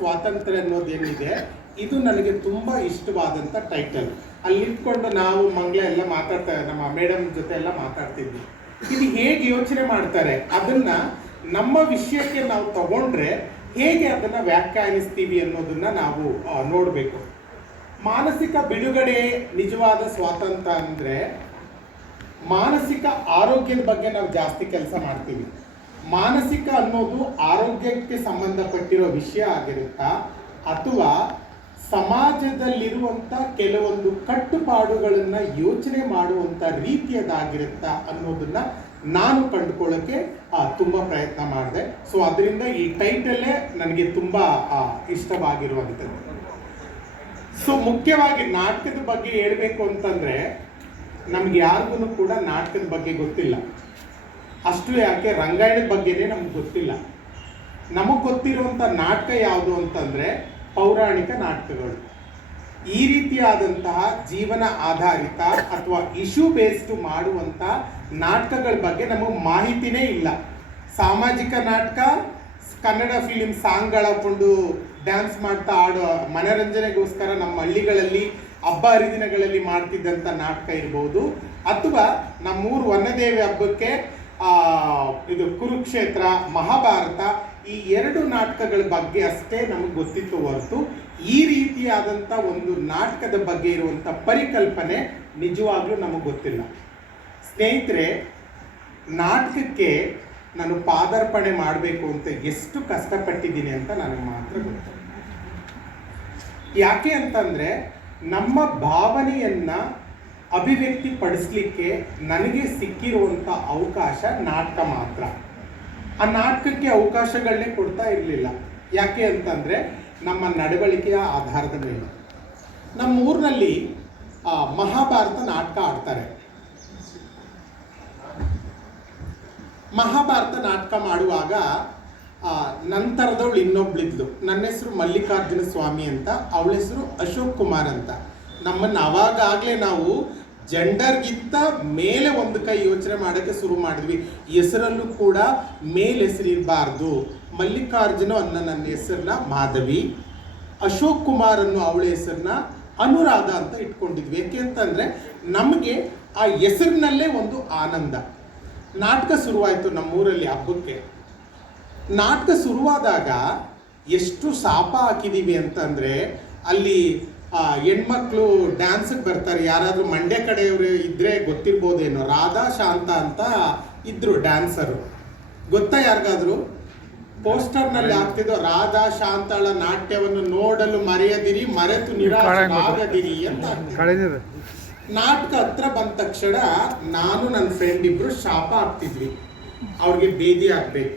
ಸ್ವಾತಂತ್ರ್ಯ ಅನ್ನೋದೇನಿದೆ ಇದು ನನಗೆ ತುಂಬಾ ಇಷ್ಟವಾದಂತ ಟೈಟಲ್. ಅಲ್ಲಿ ನಿಂತ್ಕೊಂಡು ನಾವು ಮಂಗಳ ಎಲ್ಲ ಮಾತಾಡ್ತಾ ನಮ್ಮ ಮೇಡಮ್ ಜೊತೆ ಎಲ್ಲ ಮಾತಾಡ್ತಿದ್ವಿ. ಇದು ಹೇಗೆ ಯೋಚನೆ ಮಾಡ್ತಾರೆ ಅದನ್ನ ನಮ್ಮ ವಿಷಯಕ್ಕೆ ನಾವು ತಗೊಂಡ್ರೆ ಹೇಗೆ ಅದನ್ನ ವ್ಯಾಖ್ಯಾನಿಸ್ತೀವಿ ಅನ್ನೋದನ್ನ ನಾವು ನೋಡಬೇಕು. ಮಾನಸಿಕ ಬಿಡುಗಡೆ ನಿಜವಾದ ಸ್ವಾತಂತ್ರ್ಯ ಅಂದ್ರೆ ಮಾನಸಿಕ ಆರೋಗ್ಯದ ಬಗ್ಗೆ ನಾವು ಜಾಸ್ತಿ ಕೆಲಸ ಮಾಡ್ತೀವಿ. ಮಾನಸಿಕ ಅನ್ನೋದು ಆರೋಗ್ಯಕ್ಕೆ ಸಂಬಂಧಪಟ್ಟಿರೋ ವಿಷಯ ಆಗಿರುತ್ತಾ ಅಥವಾ ಸಮಾಜದಲ್ಲಿರುವಂಥ ಕೆಲವೊಂದು ಕಟ್ಟುಪಾಡುಗಳನ್ನ ಯೋಚನೆ ಮಾಡುವಂಥ ರೀತಿಯದಾಗಿರುತ್ತಾ ಅನ್ನೋದನ್ನ ನಾನು ಕಂಡುಕೊಳ್ಳೋಕ್ಕೆ ತುಂಬ ಪ್ರಯತ್ನ ಮಾಡಿದೆ. ಸೊ ಅದರಿಂದ ಈ ಟೈಟಲ್ಲೇ ನನಗೆ ತುಂಬ ಇಷ್ಟವಾಗಿರುವಂಥದ್ದು. ಸೊ ಮುಖ್ಯವಾಗಿ ನಾಟಕದ ಬಗ್ಗೆ ಹೇಳಬೇಕು ಅಂತಂದರೆ ನಮ್ಗೆ ಯಾರಿಗೂ ಕೂಡ ನಾಟಕದ ಬಗ್ಗೆ ಗೊತ್ತಿಲ್ಲ. ಅಷ್ಟು ಯಾಕೆ ರಂಗಾಯಣದ ಬಗ್ಗೆನೇ ನಮ್ಗೆ ಗೊತ್ತಿಲ್ಲ. ನಮಗೆ ಗೊತ್ತಿರುವಂಥ ನಾಟಕ ಯಾವುದು ಅಂತಂದರೆ ಪೌರಾಣಿಕ ನಾಟಕಗಳು. ಈ ರೀತಿಯಾದಂತಹ ಜೀವನ ಆಧಾರಿತ ಅಥವಾ ಇಶ್ಯೂ ಬೇಸ್ಡ್ ಮಾಡುವಂಥ ನಾಟಕಗಳ ಬಗ್ಗೆ ನಮಗೆ ಮಾಹಿತಿನೇ ಇಲ್ಲ. ಸಾಮಾಜಿಕ ನಾಟಕ, ಕನ್ನಡ ಫಿಲಿಮ್ ಸಾಂಗ್ಗಳ ಹಾಕೊಂಡು ಡ್ಯಾನ್ಸ್ ಮಾಡ್ತಾ ಆಡೋ ಮನರಂಜನೆಗೋಸ್ಕರ ನಮ್ಮ ಹಳ್ಳಿಗಳಲ್ಲಿ ಹಬ್ಬ ಹರಿದಿನಗಳಲ್ಲಿ ಮಾಡ್ತಿದ್ದಂಥ ನಾಟಕ ಇರ್ಬೋದು, ಅಥವಾ ನಮ್ಮೂರು ವನದೇವಿ ಹಬ್ಬಕ್ಕೆ ಇದು ಕುರುಕ್ಷೇತ್ರ, ಮಹಾಭಾರತ, ಈ ಎರಡು ನಾಟಕಗಳ ಬಗ್ಗೆ ಅಷ್ಟೇ ನಮಗೆ ಗೊತ್ತಿತ್ತು ಹೊರತು ಈ ರೀತಿಯಾದಂಥ ಒಂದು ನಾಟಕದ ಬಗ್ಗೆ ಇರುವಂಥ ಪರಿಕಲ್ಪನೆ ನಿಜವಾಗ್ಲೂ ನಮಗೆ ಗೊತ್ತಿಲ್ಲ. ಸ್ನೇಹಿತರೆ, ನಾಟಕಕ್ಕೆ ನಾನು ಪಾದಾರ್ಪಣೆ ಮಾಡಬೇಕು ಅಂತ ಎಷ್ಟು ಕಷ್ಟಪಟ್ಟಿದ್ದೀನಿ ಅಂತ ನನಗೆ ಮಾತ್ರ ಗೊತ್ತು. ಯಾಕೆ ಅಂತಂದರೆ ನಮ್ಮ ಭಾವನೆಯನ್ನು ಅಭಿವ್ಯಕ್ತಿ ಪಡಿಸ್ಲಿಕ್ಕೆ ನನಗೆ ಸಿಕ್ಕಿರುವಂಥ ಅವಕಾಶ ನಾಟಕ ಮಾತ್ರ. ಆ ನಾಟಕಕ್ಕೆ ಅವಕಾಶಗಳನ್ನೇ ಕೊಡ್ತಾ ಇರಲಿಲ್ಲ. ಯಾಕೆ ಅಂತಂದರೆ ನಮ್ಮ ನಡವಳಿಕೆಯ ಆಧಾರದ ಮೇಲೆ. ನಮ್ಮ ಊರಿನಲ್ಲಿ ಮಹಾಭಾರತ ನಾಟಕ ಆಡ್ತಾರೆ. ಮಹಾಭಾರತ ನಾಟಕ ಮಾಡುವಾಗ ನಂತರದವಳು ಇನ್ನೊಬ್ಳಿದ್ಲು. ನನ್ನ ಹೆಸರು ಮಲ್ಲಿಕಾರ್ಜುನ ಸ್ವಾಮಿ ಅಂತ, ಅವಳ ಹೆಸರು ಅಶೋಕ್ ಕುಮಾರ್ ಅಂತ. ನಮ್ಮನ್ನು ಅವಾಗಲೇ ನಾವು ಜೆಂಡರ್ಗಿಂತ ಮೇಲೆ ಒಂದು ಕೈ ಯೋಚನೆ ಮಾಡೋಕ್ಕೆ ಶುರು ಮಾಡಿದ್ವಿ. ಹೆಸರಲ್ಲೂ ಕೂಡ ಮೇಲ್ ಹೆಸರಿರಬಾರ್ದು. ಮಲ್ಲಿಕಾರ್ಜುನ ಅನ್ನೋ ನನ್ನ ಹೆಸರನ್ನ ಮಾಧವಿ, ಅಶೋಕ್ ಕುಮಾರ್ ಅನ್ನೋ ಅವಳ ಹೆಸರನ್ನ ಅನುರಾಧ ಅಂತ ಇಟ್ಕೊಂಡಿದ್ವಿ. ಯಾಕೆ ಅಂತಂದರೆ ನಮಗೆ ಆ ಹೆಸರಿನಲ್ಲೇ ಒಂದು ಆನಂದ. ನಾಟಕ ಶುರುವಾಯಿತು ನಮ್ಮೂರಲ್ಲಿ ಹಬ್ಬಕ್ಕೆ. ನಾಟಕ ಶುರುವಾದಾಗ ಎಷ್ಟು ಶಾಪ ಹಾಕಿದ್ದೀವಿ ಅಂತಂದರೆ ಅಲ್ಲಿ ಹೆಣ್ಮಕ್ಳು ಡ್ಯಾನ್ಸಿಗೆ ಬರ್ತಾರೆ. ಯಾರಾದರೂ ಮಂಡ್ಯ ಕಡೆಯವರು ಇದ್ದರೆ ಗೊತ್ತಿರ್ಬೋದೇನೋ, ರಾಧಾ ಶಾಂತ ಅಂತ ಇದ್ರು ಡ್ಯಾನ್ಸರು. ಗೊತ್ತಾ ಯಾರಿಗಾದ್ರು? ಪೋಸ್ಟರ್ನಲ್ಲಿ ಆಗ್ತಿದ್ದು ರಾಧಾ ಶಾಂತಳ ನಾಟ್ಯವನ್ನು ನೋಡಲು ಮರೆಯದಿರಿ, ಮರೆತು ನಿರಾಶರಾಗದಿರಿ ಅಂತ. ನಾಟಕ ಹತ್ರ ಬಂದ ತಕ್ಷಣ ನಾನು ನನ್ನ ಫ್ರೆಂಡ್ ಇಬ್ರು ಶಾಪ ಹಾಕ್ತಿದ್ವಿ, ಅವ್ರಿಗೆ ಬೇದಿ ಆಗಬೇಕು.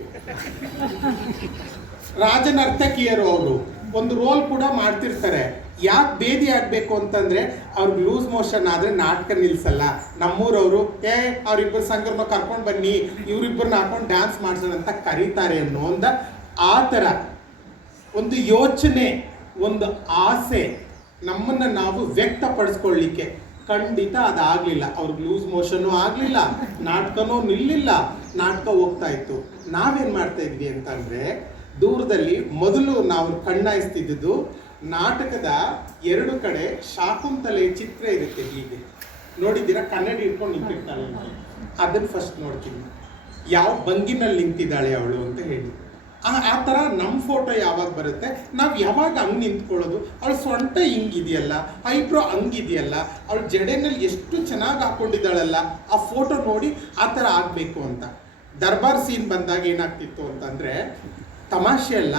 ರಾಜನರ್ತಕಿಯರು ಅವರು ಒಂದು ರೋಲ್ ಕೂಡ ಮಾಡ್ತಿರ್ತಾರೆ. ಯಾಕೆ ಬೇದಿ ಆಗಬೇಕು ಅಂತಂದರೆ ಅವ್ರಿಗೆ ಲೂಸ್ ಮೋಷನ್ ಆದರೆ ನಾಟಕ ನಿಲ್ಲಿಸಲ್ಲ. ನಮ್ಮೂರವರು ಅವರಿಬ್ಬರು ಸಂಘರ್ನ ಕರ್ಕೊಂಡು ಬನ್ನಿ, ಇವರಿಬ್ಬರನ್ನ ಹಾಕೊಂಡು ಡ್ಯಾನ್ಸ್ ಮಾಡಿಸೋಣ ಅಂತ ಕರೀತಾರೆ ಅನ್ನೋ ಆ ಥರ ಒಂದು ಯೋಚನೆ, ಒಂದು ಆಸೆ ನಮ್ಮನ್ನು ನಾವು ವ್ಯಕ್ತಪಡಿಸ್ಕೊಳ್ಳಿಕ್ಕೆ ಖಂಡಿತ ಅದಾಗಲಿಲ್ಲ. ಅವ್ರಿಗೆ ಲೂಸ್ ಮೋಷನ್ನು ಆಗಲಿಲ್ಲ, ನಾಟಕನೂ ನಿಲ್ಲಿಲ್ಲ, ನಾಟಕ ಹೋಗ್ತಾ ಇತ್ತು. ನಾವೇನು ಮಾಡ್ತಾ ಇದ್ವಿ ಅಂತಂದರೆ ದೂರದಲ್ಲಿ ಮೊದಲು ನಾವು ಕಣ್ಣಾಯಿಸ್ತಿದ್ದು ನಾಟಕದ ಎರಡು ಕಡೆ ಶಾಕುಂತಲೆ ಚಿತ್ರ ಇರುತ್ತೆ. ಹೀಗೆ ನೋಡಿದ್ದೀರಾ, ಕನ್ನಡಿ ಇಟ್ಕೊಂಡು ನಿಂತಿರ್ತಾಳೆ, ಅದನ್ನು ಫಸ್ಟ್ ನೋಡ್ತೀನಿ, ಯಾವ ಭಂಗಿನಲ್ಲಿ ನಿಂತಿದ್ದಾಳೆ ಅವಳು ಅಂತ ಹೇಳಿ. ಆ ಥರ ನಮ್ಮ ಫೋಟೋ ಯಾವಾಗ ಬರುತ್ತೆ, ನಾವು ಯಾವಾಗ ಹಂಗೆ ನಿಂತ್ಕೊಳ್ಳೋದು. ಅವಳು ಸೊಂಟ ಹಿಂಗಿದೆಯಲ್ಲ, ಐಬ್ರೋ ಹಂಗಿದೆಯಲ್ಲ, ಅವಳು ಜಡೆನಲ್ಲಿ ಎಷ್ಟು ಚೆನ್ನಾಗಿ ಹಾಕ್ಕೊಂಡಿದ್ದಾಳಲ್ಲ, ಆ ಫೋಟೋ ನೋಡಿ ಆ ಥರ ಆಗಬೇಕು ಅಂತ. ದರ್ಬಾರ್ ಸೀನ್ ಬಂದಾಗ ಏನಾಗ್ತಿತ್ತು ಅಂತಂದರೆ ತಮಾಷೆ ಅಲ್ಲ,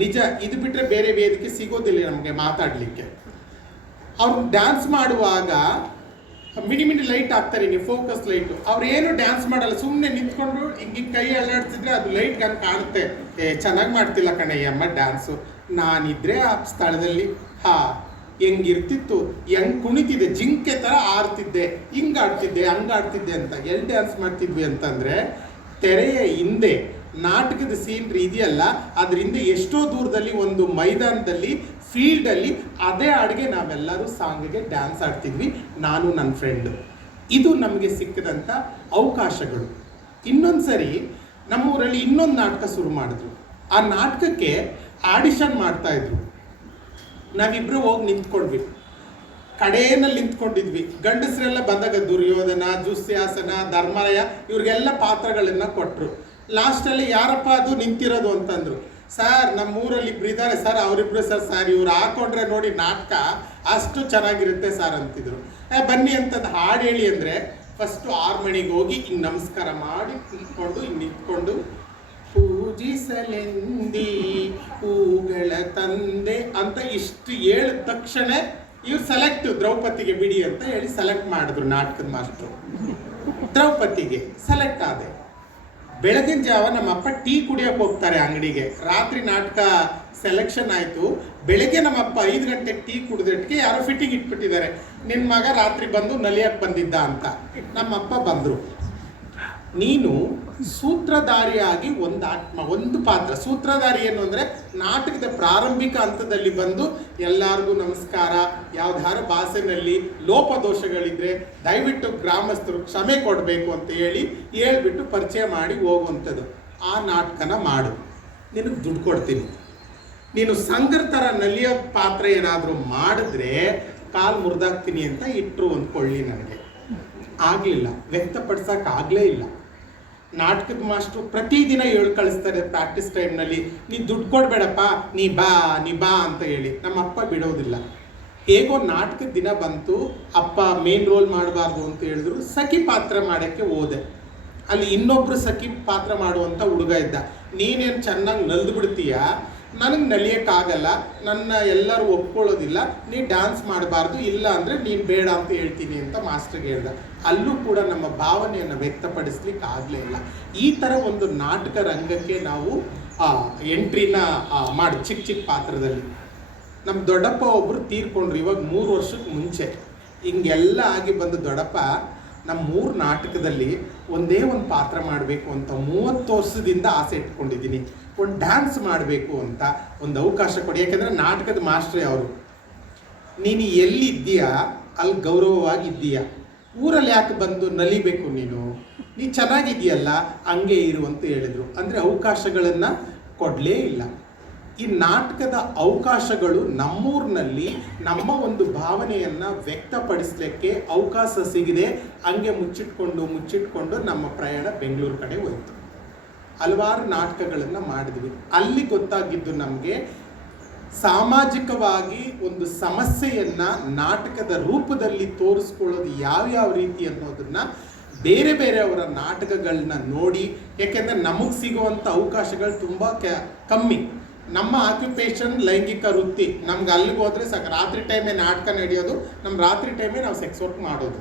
ನಿಜ. ಇದು ಬಿಟ್ಟರೆ ಬೇರೆ ವೇದಿಕೆ ಸಿಗೋದಿಲ್ಲ ನಮಗೆ ಮಾತಾಡಲಿಕ್ಕೆ. ಅವ್ರು ಡ್ಯಾನ್ಸ್ ಮಾಡುವಾಗ ಮಿನಿ ಲೈಟ್ ಹಾಕ್ತಾರೆ, ನೀವು ಫೋಕಸ್ ಲೈಟು. ಅವ್ರು ಏನು ಡ್ಯಾನ್ಸ್ ಮಾಡಲ್ಲ, ಸುಮ್ಮನೆ ನಿಂತ್ಕೊಂಡು ಹಿಂಗೆ ಕೈ ಅಲ್ಲಾಡ್ತಿದ್ರೆ ಅದು ಲೈಟ್ ಗನ್ ಕಾಣುತ್ತೆ. ಚೆನ್ನಾಗಿ ಮಾಡ್ತಿಲ್ಲ ಕಣಯ್ಯ ಅಮ್ಮ ಡ್ಯಾನ್ಸು. ನಾನಿದ್ರೆ ಆ ಸ್ಥಳದಲ್ಲಿ ಹೆಂಗಿರ್ತಿತ್ತು, ಹೆಂಗೆ ಕುಣಿತಿದ್ದೆ, ಜಿಂಕೆ ಥರ ಆಡ್ತಿದ್ದೆ, ಹಿಂಗೆ ಆಡ್ತಿದ್ದೆ, ಹಂಗೆ ಆಡ್ತಿದ್ದೆ ಅಂತ. ಎಲ್ಲಿ ಡ್ಯಾನ್ಸ್ ಮಾಡ್ತಿದ್ವಿ ಅಂತಂದರೆ ತೆರೆಯ ಹಿಂದೆ ನಾಟಕದ ಸೀನ್ರಿ ಇದೆಯಲ್ಲ, ಅದರಿಂದ ಎಷ್ಟೋ ದೂರದಲ್ಲಿ ಒಂದು ಮೈದಾನದಲ್ಲಿ, ಫೀಲ್ಡಲ್ಲಿ ಅದೇ ಹಾಡಿಗೆ ನಾವೆಲ್ಲರೂ ಸಾಂಗಿಗೆ ಡ್ಯಾನ್ಸ್ ಆಡ್ತಿದ್ವಿ, ನಾನು ನನ್ನ ಫ್ರೆಂಡು. ಇದು ನಮಗೆ ಸಿಕ್ಕಿದಂಥ ಅವಕಾಶಗಳು. ಇನ್ನೊಂದು ಸರಿ ನಮ್ಮೂರಲ್ಲಿ ಇನ್ನೊಂದು ನಾಟಕ ಶುರು ಮಾಡಿದ್ರು. ಆ ನಾಟಕಕ್ಕೆ ಆಡಿಷನ್ ಮಾಡ್ತಾ ಇದ್ರು. ನಾವಿಬ್ರು ಹೋಗಿ ನಿಂತ್ಕೊಂಡ್ವಿ, ಕಡೆಯಲ್ಲಿ ನಿಂತ್ಕೊಂಡಿದ್ವಿ. ಗಂಡಸರೆಲ್ಲ ಬಂದಾಗ ದುರ್ಯೋಧನ, ದುಶ್ಯಾಸನ, ಧರ್ಮರಾಯ ಇವ್ರಿಗೆಲ್ಲ ಪಾತ್ರಗಳನ್ನ ಕೊಟ್ಟರು. ಲಾಸ್ಟಲ್ಲಿ ಯಾರಪ್ಪ ಅದು ನಿಂತಿರೋದು ಅಂತಂದ್ರು. ಸರ್ ನಮ್ಮೂರಲ್ಲಿ ಇಬ್ರು ಇದ್ದಾರೆ ಸರ್, ಅವರಿಬ್ರು ಸರ್ ಇವ್ರು ಹಾಕೊಂಡ್ರೆ ನೋಡಿ ನಾಟಕ ಅಷ್ಟು ಚೆನ್ನಾಗಿರುತ್ತೆ ಸರ್ ಅಂತಿದ್ರು. ಬನ್ನಿ ಅಂತಂದು ಹಾಡು ಹೇಳಿ ಅಂದರೆ ಫಸ್ಟು 6 ಮಣಿಗೆ ಹೋಗಿ ಹಿಂಗೆ ನಮಸ್ಕಾರ ಮಾಡಿ ನಿಂತ್ಕೊಂಡು ಹಿಂಗೆ ನಿಂತ್ಕೊಂಡು ಪೂಜಿಸಲೆಂದಿ ಹೂಗಳ ತಂದೆ ಅಂತ ಇಷ್ಟು ಹೇಳಿದ ತಕ್ಷಣ ಇವ್ರು ಸೆಲೆಕ್ಟ್ ದ್ರೌಪದಿಗೆ ಬಿಡಿ ಅಂತ ಹೇಳಿ ಸೆಲೆಕ್ಟ್ ಮಾಡಿದ್ರು ನಾಟಕದ ಮಾಸ್ಟ್ರು. ದ್ರೌಪದಿಗೆ ಸೆಲೆಕ್ಟ್ ಆದೆ. ಬೆಳಗಿನ ಜಾವ ನಮ್ಮಪ್ಪ ಟೀ ಕುಡಿಯೋಕೆ ಹೋಗ್ತಾರೆ ಅಂಗಡಿಗೆ. ರಾತ್ರಿ ನಾಟಕ ಸೆಲೆಕ್ಷನ್ ಆಯಿತು. ಬೆಳಗ್ಗೆ ನಮ್ಮಪ್ಪ 5 ಗಂಟೆಗೆ ಟೀ ಕುಡಿದಿಟ್ಟಿಗೆ ಯಾರೋ ಫಿಟ್ಟಿಂಗ್ ಇಟ್ಬಿಟ್ಟಿದ್ದಾರೆ, ನಿನ್ನ ಮಗ ರಾತ್ರಿ ಬಂದು ನಲಿಯಕ್ಕೆ ಬಂದಿದ್ದ ಅಂತ. ನಮ್ಮಪ್ಪ ಬಂದರು, ನೀನು ಸೂತ್ರಧಾರಿಯಾಗಿ ಒಂದು ಪಾತ್ರ. ಸೂತ್ರಧಾರಿ ಏನು ಅಂದರೆ ನಾಟಕದ ಪ್ರಾರಂಭಿಕ ಹಂತದಲ್ಲಿ ಬಂದು ಎಲ್ಲರಿಗೂ ನಮಸ್ಕಾರ, ಯಾವ್ದಾರು ಭಾಷೆನಲ್ಲಿ ಲೋಪದೋಷಗಳಿದ್ರೆ ದಯವಿಟ್ಟು ಗ್ರಾಮಸ್ಥರು ಕ್ಷಮೆ ಕೊಡಬೇಕು ಅಂತ ಹೇಳ್ಬಿಟ್ಟು ಪರಿಚಯ ಮಾಡಿ ಹೋಗುವಂಥದ್ದು. ಆ ನಾಟಕನ ಮಾಡು, ನಿನಗೆ ದುಡ್ಡು ಕೊಡ್ತೀನಿ. ನೀನು ಸಂಘರ ಥರ ನಲಿಯೋ ಪಾತ್ರ ಏನಾದರೂ ಮಾಡಿದ್ರೆ ಕಾಲು ಮುರಿದಾಕ್ತೀನಿ ಅಂತ ಇಟ್ಟರು ಅಂದ್ಕೊಳ್ಳಿ. ನನಗೆ ಆಗಲಿಲ್ಲ, ವ್ಯಕ್ತಪಡಿಸೋಕ್ಕಾಗಲೇ ಇಲ್ಲ. ನಾಟಕದ ಮಾಸ್ಟ್ರು ಪ್ರತಿದಿನ ಕಳಿಸ್ತಾರೆ ಪ್ರಾಕ್ಟೀಸ್ ಟೈಮ್ನಲ್ಲಿ, ನೀ ದುಡ್ಡು ಕೊಡಬೇಡಪ್ಪ, ನೀ ಬಾ ಅಂತ ಹೇಳಿ. ನಮ್ಮಪ್ಪ ಬಿಡೋದಿಲ್ಲ. ಹೇಗೋ ನಾಟಕದ ದಿನ ಬಂತು, ಅಪ್ಪ ಮೇನ್ ರೋಲ್ ಮಾಡಬಾರ್ದು ಅಂತ ಹೇಳಿದ್ರು. ಸಖಿ ಪಾತ್ರ ಮಾಡೋಕ್ಕೆ ಹೋದೆ. ಅಲ್ಲಿ ಇನ್ನೊಬ್ರು ಸಖಿ ಪಾತ್ರ ಮಾಡುವಂಥ ಹುಡುಗ ಇದ್ದ. ನೀನೇನು ಚೆನ್ನಾಗಿ ನಲ್ದು ಬಿಡ್ತೀಯ, ನನಗೆ ನಲಿಯೋಕ್ಕಾಗಲ್ಲ, ನನ್ನ ಎಲ್ಲರೂ ಒಪ್ಕೊಳ್ಳೋದಿಲ್ಲ, ನೀ ಡ್ಯಾನ್ಸ್ ಮಾಡಬಾರ್ದು, ಇಲ್ಲ ಅಂದರೆ ನೀನು ಬೇಡ ಅಂತ ಹೇಳ್ತೀನಿ ಅಂತ ಮಾಸ್ಟರ್ಗೆ ಹೇಳ್ದ. ಅಲ್ಲೂ ಕೂಡ ನಮ್ಮ ಭಾವನೆಯನ್ನು ವ್ಯಕ್ತಪಡಿಸ್ಲಿಕ್ಕೆ ಆಗಲೇ ಇಲ್ಲ. ಈ ಥರ ಒಂದು ನಾಟಕ ರಂಗಕ್ಕೆ ನಾವು ಎಂಟ್ರಿನ ಮಾಡಿ ಚಿಕ್ಕ ಪಾತ್ರದಲ್ಲಿ. ನಮ್ಮ ದೊಡ್ಡಪ್ಪ ಒಬ್ಬರು ತೀರ್ಕೊಂಡ್ರು ಇವಾಗ 3 ವರ್ಷಕ್ಕೆ ಮುಂಚೆ. ಹಿಂಗೆಲ್ಲ ಆಗಿ ಬಂದು ದೊಡ್ಡಪ್ಪ ನಮ್ಮ 3 ನಾಟಕದಲ್ಲಿ ಒಂದೇ ಒಂದು ಪಾತ್ರ ಮಾಡಬೇಕು ಅಂತ 30 ವರ್ಷದಿಂದ ಆಸೆ ಇಟ್ಕೊಂಡಿದ್ದೀನಿ. ಒಂದು ಡ್ಯಾನ್ಸ್ ಮಾಡಬೇಕು ಅಂತ ಒಂದು ಅವಕಾಶ ಕೊಡಿ. ಯಾಕೆಂದರೆ ನಾಟಕದ ಮಾಸ್ಟ್ರೇ ಅವರು. ನೀನು ಎಲ್ಲಿದ್ದೀಯಾ ಅಲ್ಲಿ ಗೌರವವಾಗಿದ್ದೀಯಾ, ಊರಲ್ಲಿ ಯಾಕೆ ಬಂದು ನಲಿಬೇಕು, ನೀ ಚೆನ್ನಾಗಿದೆಯಲ್ಲ ಹಂಗೆ ಇರು ಅಂತ ಹೇಳಿದರು. ಅಂದರೆ ಅವಕಾಶಗಳನ್ನು ಕೊಡಲೇ ಇಲ್ಲ. ಈ ನಾಟಕದ ಅವಕಾಶಗಳು ನಮ್ಮೂರಿನಲ್ಲಿ ನಮ್ಮ ಒಂದು ಭಾವನೆಯನ್ನು ವ್ಯಕ್ತಪಡಿಸಲಿಕ್ಕೆ ಅವಕಾಶ ಸಿಗದೆ ಹಂಗೆ ಮುಚ್ಚಿಟ್ಕೊಂಡು ನಮ್ಮ ಪ್ರಯಾಣ ಬೆಂಗಳೂರು ಕಡೆ ಹೋಯಿತು. ಹಲವಾರು ನಾಟಕಗಳನ್ನು ಮಾಡಿದ್ವಿ. ಅಲ್ಲಿ ಗೊತ್ತಾಗಿದ್ದು ನಮಗೆ ಸಾಮಾಜಿಕವಾಗಿ ಒಂದು ಸಮಸ್ಯೆಯನ್ನು ನಾಟಕದ ರೂಪದಲ್ಲಿ ತೋರಿಸ್ಕೊಳ್ಳೋದು ಯಾವ್ಯಾವ ರೀತಿ ಅನ್ನೋದನ್ನು ಬೇರೆಯವರ ನಾಟಕಗಳನ್ನ ನೋಡಿ. ಯಾಕೆಂದರೆ ನಮಗೆ ಸಿಗುವಂಥ ಅವಕಾಶಗಳು ತುಂಬ ಕಮ್ಮಿ. ನಮ್ಮ ಆಕ್ಯುಪೇಷನ್ ಲೈಂಗಿಕ ವೃತ್ತಿ. ನಮ್ಗೆ ಅಲ್ಲಿಗೆ ಹೋದರೆ ಸಾಕು, ರಾತ್ರಿ ಟೈಮೇ ನಾಟಕ ನಡೆಯೋದು, ನಮ್ಮ ರಾತ್ರಿ ಟೈಮೇ ನಾವು ಸೆಕ್ಸ್ ವರ್ಕ್ ಮಾಡೋದು.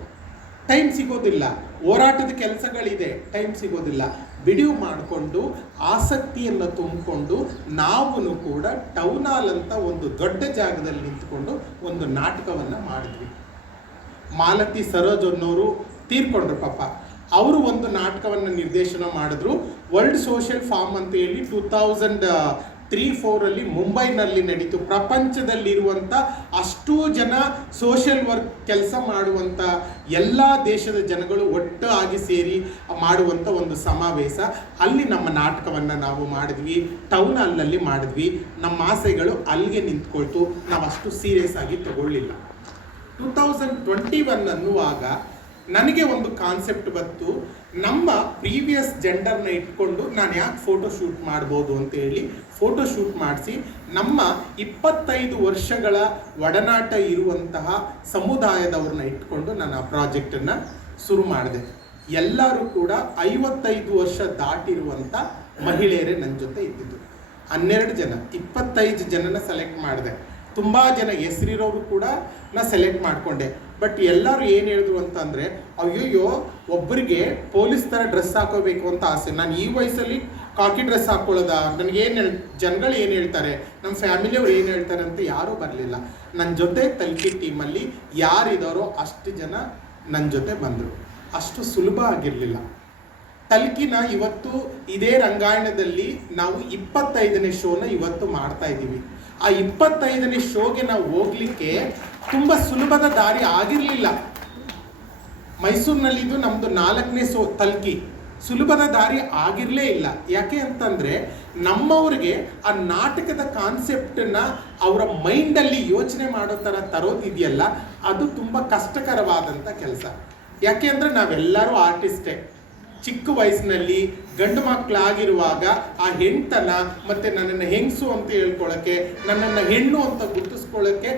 ಟೈಮ್ ಸಿಗೋದಿಲ್ಲ. ಹೋರಾಟದ ಕೆಲಸಗಳಿದೆ, ಟೈಮ್ ಸಿಗೋದಿಲ್ಲ. ಬಿಡುವು ಮಾಡಿಕೊಂಡು ಆಸಕ್ತಿಯನ್ನು ತುಂಬಿಕೊಂಡು ನಾವು ಕೂಡ ಟೌನ್ ಹಾಲ್ ಅಂತ ಒಂದು ದೊಡ್ಡ ಜಾಗದಲ್ಲಿ ನಿಂತ್ಕೊಂಡು ಒಂದು ನಾಟಕವನ್ನು ಮಾಡಿದ್ವಿ. ಮಾಲತಿ ಸರೋಜ್ ಅನ್ನೋರು ತೀರ್ಕೊಂಡ್ರು ಪಾಪ. ಅವರು ಒಂದು ನಾಟಕವನ್ನು ನಿರ್ದೇಶನ ಮಾಡಿದ್ರು. ವರ್ಲ್ಡ್ ಸೋಷಿಯಲ್ ಫಾರ್ಮ್ ಅಂತ ಹೇಳಿ 2003-04 ಮುಂಬೈನಲ್ಲಿ ನಡೀತು. ಪ್ರಪಂಚದಲ್ಲಿರುವಂಥ ಅಷ್ಟೂ ಜನ ಸೋಷಿಯಲ್ ವರ್ಕ್ ಕೆಲಸ ಮಾಡುವಂಥ ಎಲ್ಲ ದೇಶದ ಜನಗಳು ಒಟ್ಟಾಗಿ ಸೇರಿ ಮಾಡುವಂಥ ಒಂದು ಸಮಾವೇಶ. ಅಲ್ಲಿ ನಮ್ಮ ನಾಟಕವನ್ನು ನಾವು ಮಾಡಿದ್ವಿ. ಟೌನ್ ಹಾಲ್ನಲ್ಲಿ ಮಾಡಿದ್ವಿ. ನಮ್ಮ ಆಸೆಗಳು ಅಲ್ಲಿಗೆ ನಿಂತ್ಕೊಳ್ತು. ನಾವು ಅಷ್ಟು ಸೀರಿಯಸ್ ಆಗಿ ತಗೊಳ್ಳಿಲ್ಲ. 2021 ಅನ್ನುವಾಗ ನನಗೆ ಒಂದು ಕಾನ್ಸೆಪ್ಟ್ ಬಂತು. ನಮ್ಮ ಪ್ರೀವಿಯಸ್ ಜೆಂಡರ್ನ ಇಟ್ಕೊಂಡು ನಾನು ಯಾಕೆ ಫೋಟೋ ಶೂಟ್ ಮಾಡ್ಬೋದು ಅಂತ ಹೇಳಿ ಫೋಟೋ ಶೂಟ್ ಮಾಡಿಸಿ ನಮ್ಮ 25 ವರ್ಷಗಳ ಒಡನಾಟ ಇರುವಂತಹ ಸಮುದಾಯದವ್ರನ್ನ ಇಟ್ಕೊಂಡು ನಾನು ಆ ಪ್ರಾಜೆಕ್ಟನ್ನು ಶುರು ಮಾಡಿದೆ. ಎಲ್ಲರೂ ಕೂಡ 55 ವರ್ಷ ದಾಟಿರುವಂಥ ಮಹಿಳೆಯರೇ ನನ್ನ ಜೊತೆ ಇದ್ದಿದ್ದು. 12 ಜನ, 25 ಜನನ ಸೆಲೆಕ್ಟ್ ಮಾಡಿದೆ. ತುಂಬ ಜನ ಹೆಸರಿರೋರು ಕೂಡ ನಾನು ಸೆಲೆಕ್ಟ್ ಮಾಡಿಕೊಂಡೆ. ಬಟ್ ಎಲ್ಲರೂ ಏನು ಹೇಳಿದ್ರು ಅಂತಂದರೆ, ಅಯ್ಯಯ್ಯೋ ಒಬ್ಬರಿಗೆ ಪೊಲೀಸ್ ಥರ ಡ್ರೆಸ್ ಹಾಕೋಬೇಕು ಅಂತ ಆಸೆ, ನಾನು ಈ ವಯಸ್ಸಲ್ಲಿ ಕಾಕಿ ಡ್ರೆಸ್ ಹಾಕ್ಕೊಳ್ಳೋದ, ನನಗೇನು ಜನಗಳು ಏನು ಹೇಳ್ತಾರೆ, ನಮ್ಮ ಫ್ಯಾಮಿಲಿಯವ್ರು ಏನು ಹೇಳ್ತಾರೆ ಅಂತ ಯಾರೂ ಬರಲಿಲ್ಲ. ನನ್ನ ಜೊತೆ ತಲ್ಕಿ ಟೀಮಲ್ಲಿ ಯಾರಿದ್ದಾರೋ ಅಷ್ಟು ಜನ ನನ್ನ ಜೊತೆ ಬಂದರು. ಅಷ್ಟು ಸುಲಭ ಆಗಿರಲಿಲ್ಲ. ತಲ್ಕಿನ ಇವತ್ತು ಇದೇ ರಂಗಾಯಣದಲ್ಲಿ ನಾವು 25ನೇ ಶೋನ ಇವತ್ತು ಮಾಡ್ತಾ ಇದ್ದೀವಿ. ಆ 25ನೇ ಶೋಗೆ ನಾವು ಹೋಗ್ಲಿಕ್ಕೆ ತುಂಬ ಸುಲಭದ ದಾರಿ ಆಗಿರಲಿಲ್ಲ. ಮೈಸೂರಿನಲ್ಲಿದ್ದು ನಮ್ಮದು 4ನೇ ತಲ್ಕಿ. ಸುಲಭದ ದಾರಿ ಆಗಿರಲೇ ಇಲ್ಲ. ಯಾಕೆ ಅಂತಂದರೆ ನಮ್ಮವ್ರಿಗೆ ಆ ನಾಟಕದ ಕಾನ್ಸೆಪ್ಟನ್ನ ಅವರ ಮೈಂಡಲ್ಲಿ ಯೋಚನೆ ಮಾಡೋ ಥರ ತರೋದಿದೆಯಲ್ಲ, ಅದು ತುಂಬ ಕಷ್ಟಕರವಾದಂಥ ಕೆಲಸ. ಯಾಕೆ ಅಂದರೆ ನಾವೆಲ್ಲರೂ ಆರ್ಟಿಸ್ಟೇ. ಚಿಕ್ಕ ವಯಸ್ಸಿನಲ್ಲಿ ಗಂಡು ಮಕ್ಕಳಾಗಿರುವಾಗ ಆ ಹೆಣ್ತನ ಮತ್ತು ನನ್ನನ್ನು ಹೆಂಗಸು ಅಂತ ಹೇಳ್ಕೊಳ್ಳೋಕ್ಕೆ, ನನ್ನನ್ನು ಹೆಣ್ಣು ಅಂತ ಗುರುತಿಸ್ಕೊಳ್ಳೋಕ್ಕೆ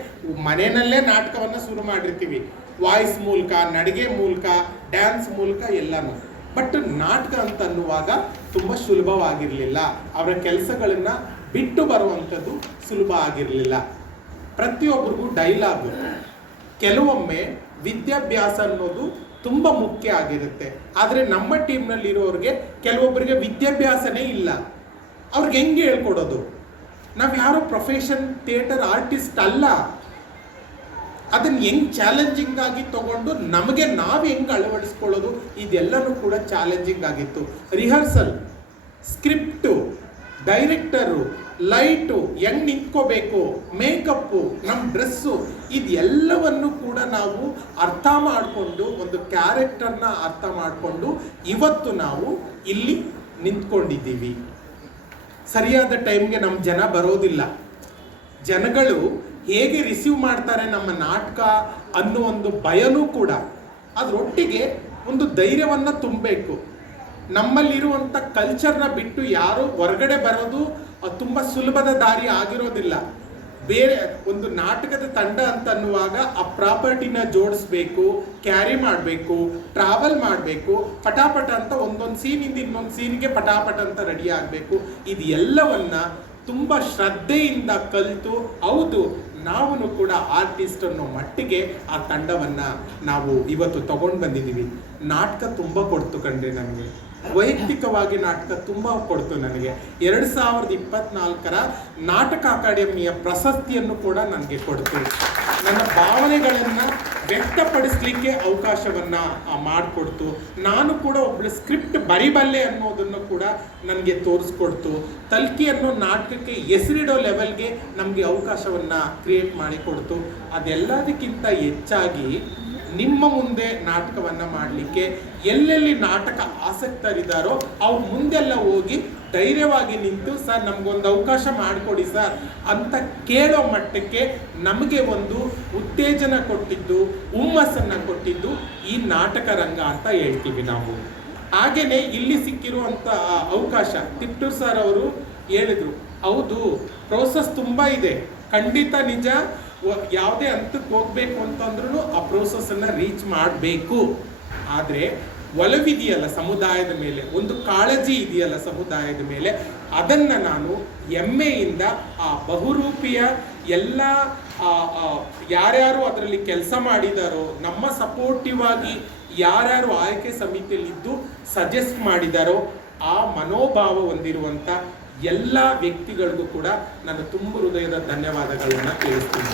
ಮನೆಯಲ್ಲೇ ನಾಟಕವನ್ನು ಶುರು ಮಾಡಿರ್ತೀವಿ. ವಾಯ್ಸ್ ಮೂಲಕ, ನಡಿಗೆ ಮೂಲಕ, ಡ್ಯಾನ್ಸ್ ಮೂಲಕ ಎಲ್ಲನೂ. ಬಟ್ ನಾಟಕ ಅಂತ ಅನ್ನುವಾಗ ತುಂಬ ಸುಲಭವಾಗಿರಲಿಲ್ಲ. ಅವರ ಕೆಲಸಗಳನ್ನು ಬಿಟ್ಟು ಬರುವಂಥದ್ದು ಸುಲಭ ಆಗಿರಲಿಲ್ಲ. ಪ್ರತಿಯೊಬ್ಬರಿಗೂ ಡೈಲಾಗು, ಕೆಲವೊಮ್ಮೆ ವಿದ್ಯಾಭ್ಯಾಸ ಅನ್ನೋದು ತುಂಬ ಮುಖ್ಯ ಆಗಿರುತ್ತೆ. ಆದರೆ ನಮ್ಮ ಟೀಮ್ನಲ್ಲಿರೋರಿಗೆ ಕೆಲವೊಬ್ಬರಿಗೆ ವಿದ್ಯಾಭ್ಯಾಸನೇ ಇಲ್ಲ. ಅವ್ರಿಗೆ ಹೆಂಗೆ ಹೇಳ್ಕೊಡೋದು? ನಾವು ಯಾರೋ ಪ್ರೊಫೆಷನ್ ಥಿಯೇಟರ್ ಆರ್ಟಿಸ್ಟ್ ಅಲ್ಲ. ಅದನ್ನು ಹೆಂಗೆ ಚಾಲೆಂಜಿಂಗ್ ಆಗಿ ತಗೊಂಡು ನಮಗೆ ನಾವು ಹೆಂಗೆ ಅಳವಡಿಸ್ಕೊಳ್ಳೋದು, ಇದೆಲ್ಲನೂ ಕೂಡ ಚಾಲೆಂಜಿಂಗ್ ಆಗಿತ್ತು. ರಿಹರ್ಸಲ್, ಸ್ಕ್ರಿಪ್ಟು, ಡೈರೆಕ್ಟರು, ಲೈಟು, ಹೆಂಗೆ ನಿಂತ್ಕೋಬೇಕು, ಮೇಕಪ್ಪು, ನಮ್ಮ ಡ್ರೆಸ್ಸು, ಇದೆಲ್ಲವನ್ನು ಕೂಡ ನಾವು ಅರ್ಥ ಮಾಡಿಕೊಂಡು, ಒಂದು ಕ್ಯಾರೆಕ್ಟರ್ನ ಅರ್ಥ ಮಾಡಿಕೊಂಡು ಇವತ್ತು ನಾವು ಇಲ್ಲಿ ನಿಂತ್ಕೊಂಡಿದ್ದೀವಿ. ಸರಿಯಾದ ಟೈಮ್ಗೆ ನಮ್ಮ ಜನ ಬರೋದಿಲ್ಲ. ಜನಗಳು ಹೇಗೆ ರಿಸೀವ್ ಮಾಡ್ತಾರೆ ನಮ್ಮ ನಾಟಕ ಅನ್ನೋ ಒಂದು ಭಯನೂ ಕೂಡ. ಅದರೊಟ್ಟಿಗೆ ಒಂದು ಧೈರ್ಯವನ್ನು ತುಂಬಬೇಕು. ನಮ್ಮಲ್ಲಿರುವಂಥ ಕಲ್ಚರ್ನ ಬಿಟ್ಟು ಯಾರು ಹೊರಗಡೆ ಬರೋದು ತುಂಬ ಸುಲಭದ ದಾರಿ ಆಗಿರೋದಿಲ್ಲ. ಬೇರೆ ಒಂದು ನಾಟಕದ ತಂಡ ಅಂತ ಅನ್ನುವಾಗ ಆ ಪ್ರಾಪರ್ಟಿನ ಜೋಡಿಸ್ಬೇಕು, ಕ್ಯಾರಿ ಮಾಡಬೇಕು, ಟ್ರಾವೆಲ್ ಮಾಡಬೇಕು, ಪಟಾಪಟ ಅಂತ ಒಂದೊಂದು ಸೀನಿಂದ ಇನ್ನೊಂದು ಸೀನ್ಗೆ ಪಟಾಪಟ ಅಂತ ರೆಡಿ ಆಗಬೇಕು. ಇದು ಎಲ್ಲವನ್ನ ತುಂಬ ಶ್ರದ್ಧೆಯಿಂದ ಕಲಿತು, ಹೌದು ನಾವು ಕೂಡ ಆರ್ಟಿಸ್ಟ್ ಅನ್ನೋ ಮಟ್ಟಿಗೆ ಆ ತಂಡವನ್ನು ನಾವು ಇವತ್ತು ತಗೊಂಡು ಬಂದಿದ್ದೀವಿ. ನಾಟಕ ತುಂಬ ಕೊಡ್ತು ಕಣ್ರಿ ನನಗೆ. ವೈಯಕ್ತಿಕವಾಗಿ ನಾಟಕ ತುಂಬ ಕೊಡ್ತು ನನಗೆ. 2024 ನಾಟಕ ಅಕಾಡೆಮಿಯ ಪ್ರಶಸ್ತಿಯನ್ನು ಕೂಡ ನನಗೆ ಕೊಡ್ತು. ನನ್ನ ಭಾವನೆಗಳನ್ನು ವ್ಯಕ್ತಪಡಿಸಲಿಕ್ಕೆ ಅವಕಾಶವನ್ನು ಮಾಡಿಕೊಡ್ತು. ನಾನು ಕೂಡ ಒಬ್ಬಳು ಸ್ಕ್ರಿಪ್ಟ್ ಬರಿಬಲ್ಲೆ ಅನ್ನೋದನ್ನು ಕೂಡ ನನಗೆ ತೋರಿಸ್ಕೊಡ್ತು. ತಲ್ಕಿ ಅನ್ನೋ ನಾಟಕಕ್ಕೆ ಹೆಸರಿಡೋ ಲೆವೆಲ್ಗೆ ನಮಗೆ ಅವಕಾಶವನ್ನು ಕ್ರಿಯೇಟ್ ಮಾಡಿಕೊಡ್ತು. ಅದೆಲ್ಲದಕ್ಕಿಂತ ಹೆಚ್ಚಾಗಿ ನಿಮ್ಮ ಮುಂದೆ ನಾಟಕವನ್ನು ಮಾಡಲಿಕ್ಕೆ ಎಲ್ಲೆಲ್ಲಿ ನಾಟಕ ಆಸಕ್ತರಿದ್ದಾರೋ ಅವ್ರ ಮುಂದೆಲ್ಲ ಹೋಗಿ ಧೈರ್ಯವಾಗಿ ನಿಂತು, ಸರ್ ನಮಗೊಂದು ಅವಕಾಶ ಮಾಡಿಕೊಡಿ ಸರ್ ಅಂತ ಕೇಳೋ ಮಟ್ಟಕ್ಕೆ ನಮಗೆ ಒಂದು ಉತ್ತೇಜನ ಕೊಟ್ಟಿದ್ದು, ಹುಮ್ಮಸ್ಸನ್ನು ಕೊಟ್ಟಿದ್ದು ಈ ನಾಟಕ ರಂಗ ಅಂತ ಹೇಳ್ತೀವಿ ನಾವು. ಹಾಗೆಯೇ ಇಲ್ಲಿ ಸಿಕ್ಕಿರುವಂಥ ಅವಕಾಶ, ತಿಪ್ಟೂರ್ ಸರ್ ಅವರು ಹೇಳಿದರು, ಹೌದು ಪ್ರೋಸೆಸ್ ತುಂಬ ಇದೆ, ಖಂಡಿತ ನಿಜ. ಯಾವುದೇ ಹಂತಕ್ಕೆ ಹೋಗಬೇಕು ಅಂತಂದ್ರೂ ಆ ಪ್ರೋಸೆಸ್ಸನ್ನು ರೀಚ್ ಮಾಡಬೇಕು. ಆದರೆ ಒಲವಿದೆಯಲ್ಲ ಸಮುದಾಯದ ಮೇಲೆ, ಒಂದು ಕಾಳಜಿ ಇದೆಯಲ್ಲ ಸಮುದಾಯದ ಮೇಲೆ, ಅದನ್ನು ನಾನು ಹೆಮ್ಮೆಯಿಂದ ಆ ಬಹುರೂಪಿಯ ಎಲ್ಲ ಯಾರ್ಯಾರು ಅದರಲ್ಲಿ ಕೆಲಸ ಮಾಡಿದಾರೋ, ನಮ್ಮ ಸಪೋರ್ಟಿವ್ ಆಗಿ ಯಾರ್ಯಾರು ಆಯ್ಕೆ ಸಮಿತಿಯಲ್ಲಿದ್ದು ಸಜೆಸ್ಟ್ ಮಾಡಿದಾರೋ, ಆ ಮನೋಭಾವ ಹೊಂದಿರುವಂಥ ಎಲ್ಲ ವ್ಯಕ್ತಿಗಳಿಗೂ ಕೂಡ ನಾನು ತುಂಬ ಹೃದಯದ ಧನ್ಯವಾದಗಳನ್ನು ತಿಳಿಸ್ತೀನಿ.